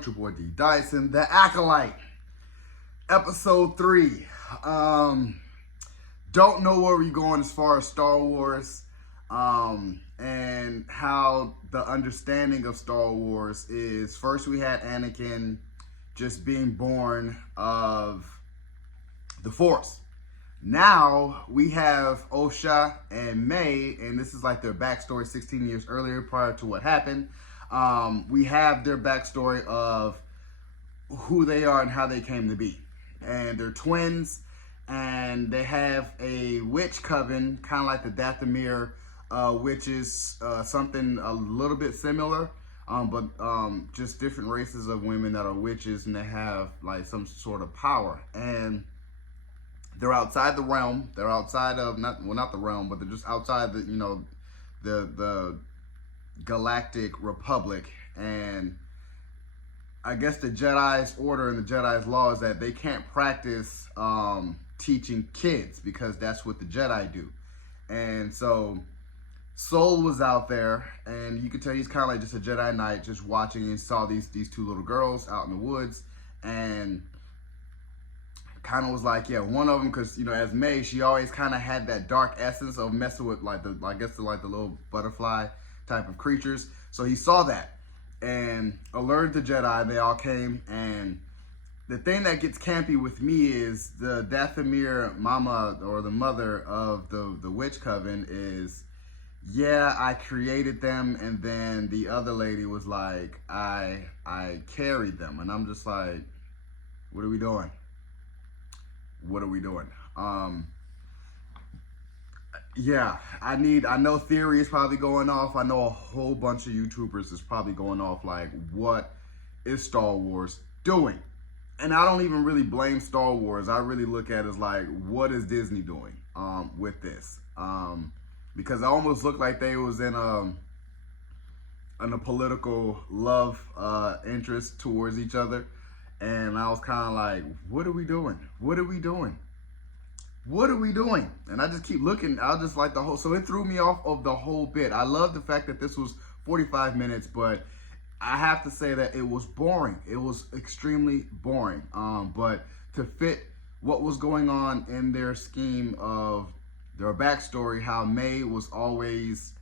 It's your boy D Dyson, the Acolyte, episode 3. Don't know where we're going as far as Star Wars, and how the understanding of Star Wars is. First, we had Anakin just being born of the Force. Now we have Osha and May, and this is like their backstory 16 years earlier prior to what happened. We have their backstory of who they are and how they came to be. And they're twins, and they have a witch coven, kind of like the Dathomir, which is something a little bit similar, but just different races of women that are witches, and they have like some sort of power. And they're outside the realm. They're outside of, not the realm, but they're just outside the, the Galactic Republic. And I guess the Jedi's order and the Jedi's law is that they can't practice teaching kids, because that's what the Jedi do. And so Soul was out there, and you could tell he's kind of like just a Jedi Knight, just watching, and saw these two little girls out in the woods, and kind of was like, yeah, one of them, because as May, she always kind of had that dark essence of messing with like the little butterfly type of creatures. So he saw that and alerted the Jedi. They all came, and the thing that gets campy with me is the Dathomir mama, or the mother of the witch coven, is, yeah, I created them, and then the other lady was like, I carried them. And I'm just like, what are we doing? What are we doing? Yeah, I know theory is probably going off. I know a whole bunch of YouTubers is probably going off like, what is Star Wars doing? And I don't even really blame Star Wars. I really look at it as like, what is Disney doing with this? Because it almost looked like they was in a political love interest towards each other. And I was kind of like, what are we doing? What are we doing? What are we doing? And I just keep looking. I just like the whole, so it threw me off of the whole bit. I love the fact that this was 45 minutes, but I have to say that it was boring. It was extremely boring. But to fit what was going on in their scheme of their backstory, how May was always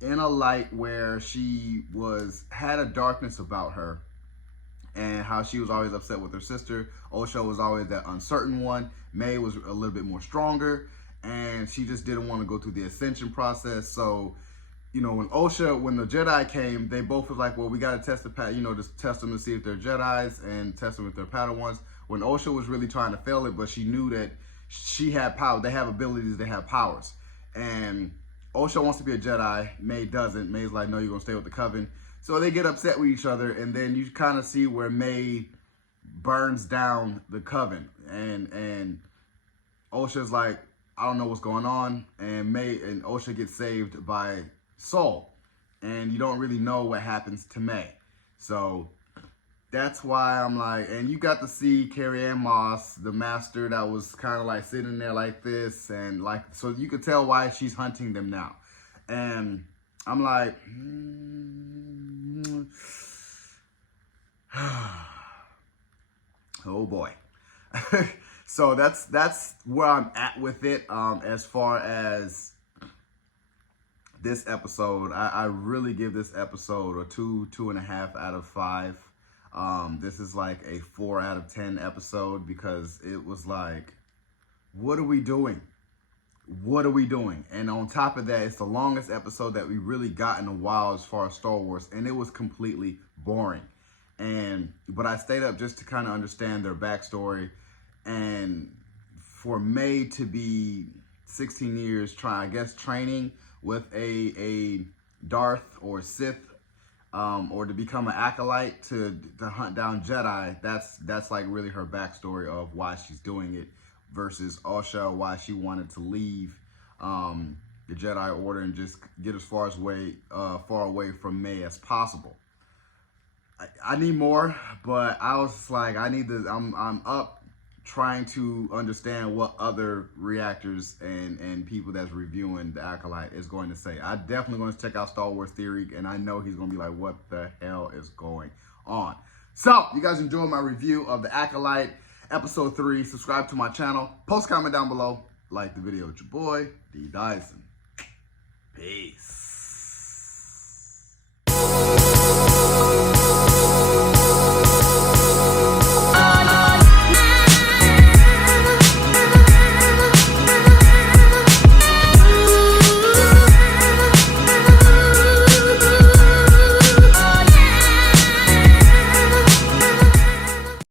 in a light where she had a darkness about her, and how she was always upset with her sister. Osha was always that uncertain one. May was a little bit more stronger, and she just didn't want to go through the ascension process. So, when the Jedi came, they both was like, well, we got to test just test them to see if they're Jedis and test them if they're Padawans. When Osha was really trying to fail it, but she knew that she had power. They have abilities, they have powers. And Osha wants to be a Jedi. May doesn't. May's like, no, you're going to stay with the Coven. So they get upset with each other, and then you kind of see where May burns down the Coven, and Osha's like, I don't know what's going on, and Osha gets saved by Soul, and you don't really know what happens to May. So that's why I'm like, and you got to see Carrie-Ann Moss, the master, that was kind of like sitting there like this, and like, so you could tell why she's hunting them now. And I'm like, oh boy. So that's where I'm at with it. As far as this episode, I really give this episode a 2.5 out of 5. This is like a 4 out of 10 episode, because it was like, what are we doing? What are we doing? And on top of that, it's the longest episode that we really got in a while as far as Star Wars, and it was completely boring. But I stayed up just to kind of understand their backstory, and for May to be 16 years training with a Darth or Sith, or to become an Acolyte to hunt down Jedi, that's like really her backstory of why she's doing it, versus Osha, why she wanted to leave the Jedi Order and just get as far away from May as possible. I need more, but I was like, I'm up trying to understand what other reactors and people that's reviewing The Acolyte is going to say. I definitely going to check out Star Wars Theory, and I know he's going to be like, what the hell is going on? So, you guys enjoyed my review of The Acolyte, episode 3. Subscribe to my channel. Post comment down below. Like the video with your boy, D Dyson. Peace.